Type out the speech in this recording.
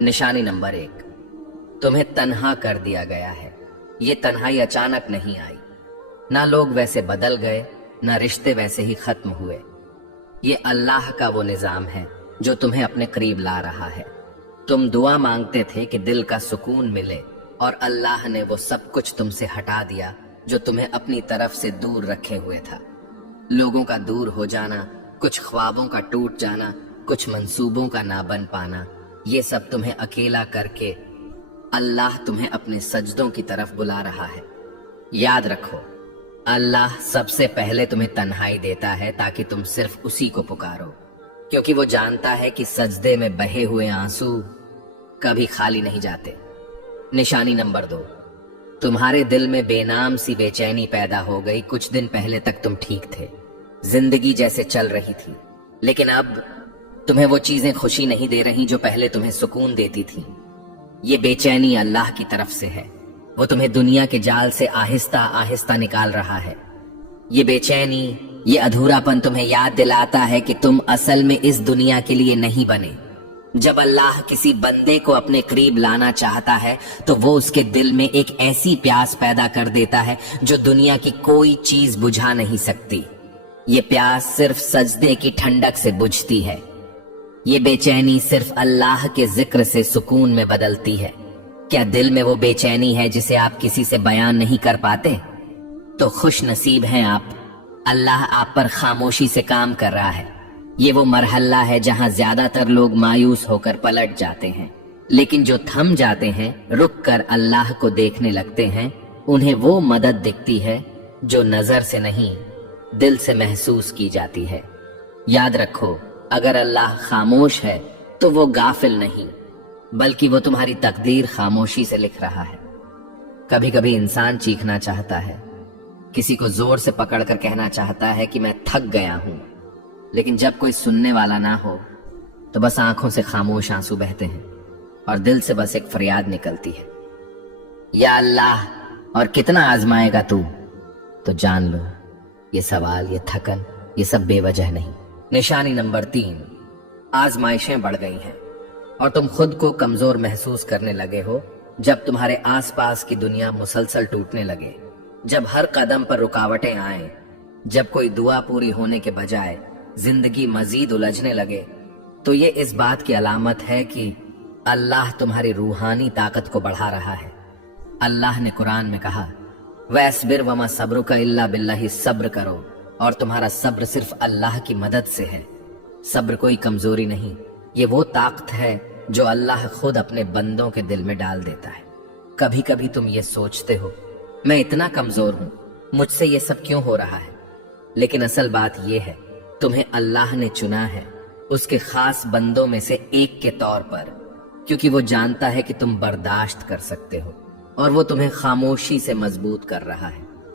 निशानी नंबर 1, तुम्हें तन्हा कर दिया गया है। ये तन्हाई अचानक नहीं आई, ना लोग वैसे बदल गए, ना रिश्ते वैसे ही खत्म हुए। ये अल्लाह का वो निजाम है जो तुम्हें अपने करीब ला रहा है। तुम दुआ मांगते थे कि दिल का सुकून मिले, और अल्लाह ने वो सब कुछ तुमसे हटा दिया जो तुम्हें अपनी तरफ से दूर रखे हुए था। लोगों का दूर हो जाना, कुछ ख्वाबों का टूट जाना, कुछ मंसूबों का ना बन पाना, ये सब तुम्हें अकेला करके अल्लाह तुम्हें अपने सजदों की तरफ बुला रहा है। याद रखो, अल्लाह सबसे पहले तुम्हें तन्हाई देता है ताकि तुम सिर्फ उसी को पुकारो, क्योंकि वो जानता है कि सजदे में बहे हुए आंसू कभी खाली नहीं जाते। निशानी नंबर 2, तुम्हारे दिल में बेनाम सी बेचैनी पैदा हो गई। कुछ दिन पहले तक तुम ठीक थे, जिंदगी जैसे चल रही थी, लेकिन अब तुम्हें वो चीजें खुशी नहीं दे रही जो पहले तुम्हें सुकून देती थी। ये बेचैनी अल्लाह की तरफ से है। वो तुम्हें दुनिया के जाल से आहिस्ता आहिस्ता निकाल रहा है। ये बेचैनी, ये अधूरापन तुम्हें याद दिलाता है कि तुम असल में इस दुनिया के लिए नहीं बने। जब अल्लाह किसी बंदे को अपने करीब लाना चाहता है तो वो उसके दिल में एक ऐसी प्यास पैदा कर देता है जो दुनिया की कोई चीज बुझा नहीं सकती। ये प्यास सिर्फ सजदे की ठंडक से बुझती है। ये बेचैनी सिर्फ अल्लाह के जिक्र से सुकून में बदलती है। क्या दिल में वो बेचैनी है जिसे आप किसी से बयान नहीं कर पाते? तो खुश नसीब हैं आप, अल्लाह आप पर खामोशी से काम कर रहा है। ये वो मरहला है जहां ज्यादातर लोग मायूस होकर पलट जाते हैं, लेकिन जो थम जाते हैं, रुक कर अल्लाह को देखने लगते हैं, उन्हें वो मदद दिखती है जो नजर से नहीं, दिल से महसूस की जाती है। याद रखो, अगर अल्लाह खामोश है तो वो गाफिल नहीं, बल्कि वो तुम्हारी तकदीर खामोशी से लिख रहा है। कभी कभी इंसान चीखना चाहता है, किसी को जोर से पकड़कर कहना चाहता है कि मैं थक गया हूं, लेकिन जब कोई सुनने वाला ना हो तो बस आंखों से खामोश आंसू बहते हैं और दिल से बस एक फरियाद निकलती है, या अल्लाह, और कितना आजमाएगा तू? तो जान लो, ये सवाल, ये थकन, ये सब बेवजह नहीं। निशानी नंबर 3, आजमाइशें बढ़ गई हैं और तुम खुद को कमजोर महसूस करने लगे हो। जब तुम्हारे आसपास की दुनिया मुसलसल टूटने लगे, जब हर कदम पर रुकावटें आए, जब कोई दुआ पूरी होने के बजाय जिंदगी मजीद उलझने लगे, तो ये इस बात की अलामत है कि अल्लाह तुम्हारी रूहानी ताकत को बढ़ा रहा है। अल्लाह ने कुरान में कहा, वस्बिर वमा सब्रुका इल्ला बिल्लाहि, सब्र करो और तुम्हारा सब्र सिर्फ अल्लाह की मदद से है। सब्र कोई कमजोरी नहीं, ये वो ताकत है जो अल्लाह खुद अपने बंदों के दिल में डाल देता है। कभी कभी तुम ये सोचते हो, मैं इतना कमजोर हूं, मुझसे ये सब क्यों हो रहा है? लेकिन असल बात यह है, तुम्हें अल्लाह ने चुना है उसके खास बंदों में से एक के तौर पर, क्योंकि वो जानता है कि तुम बर्दाश्त कर सकते हो, और वो तुम्हें खामोशी से मजबूत कर रहा है।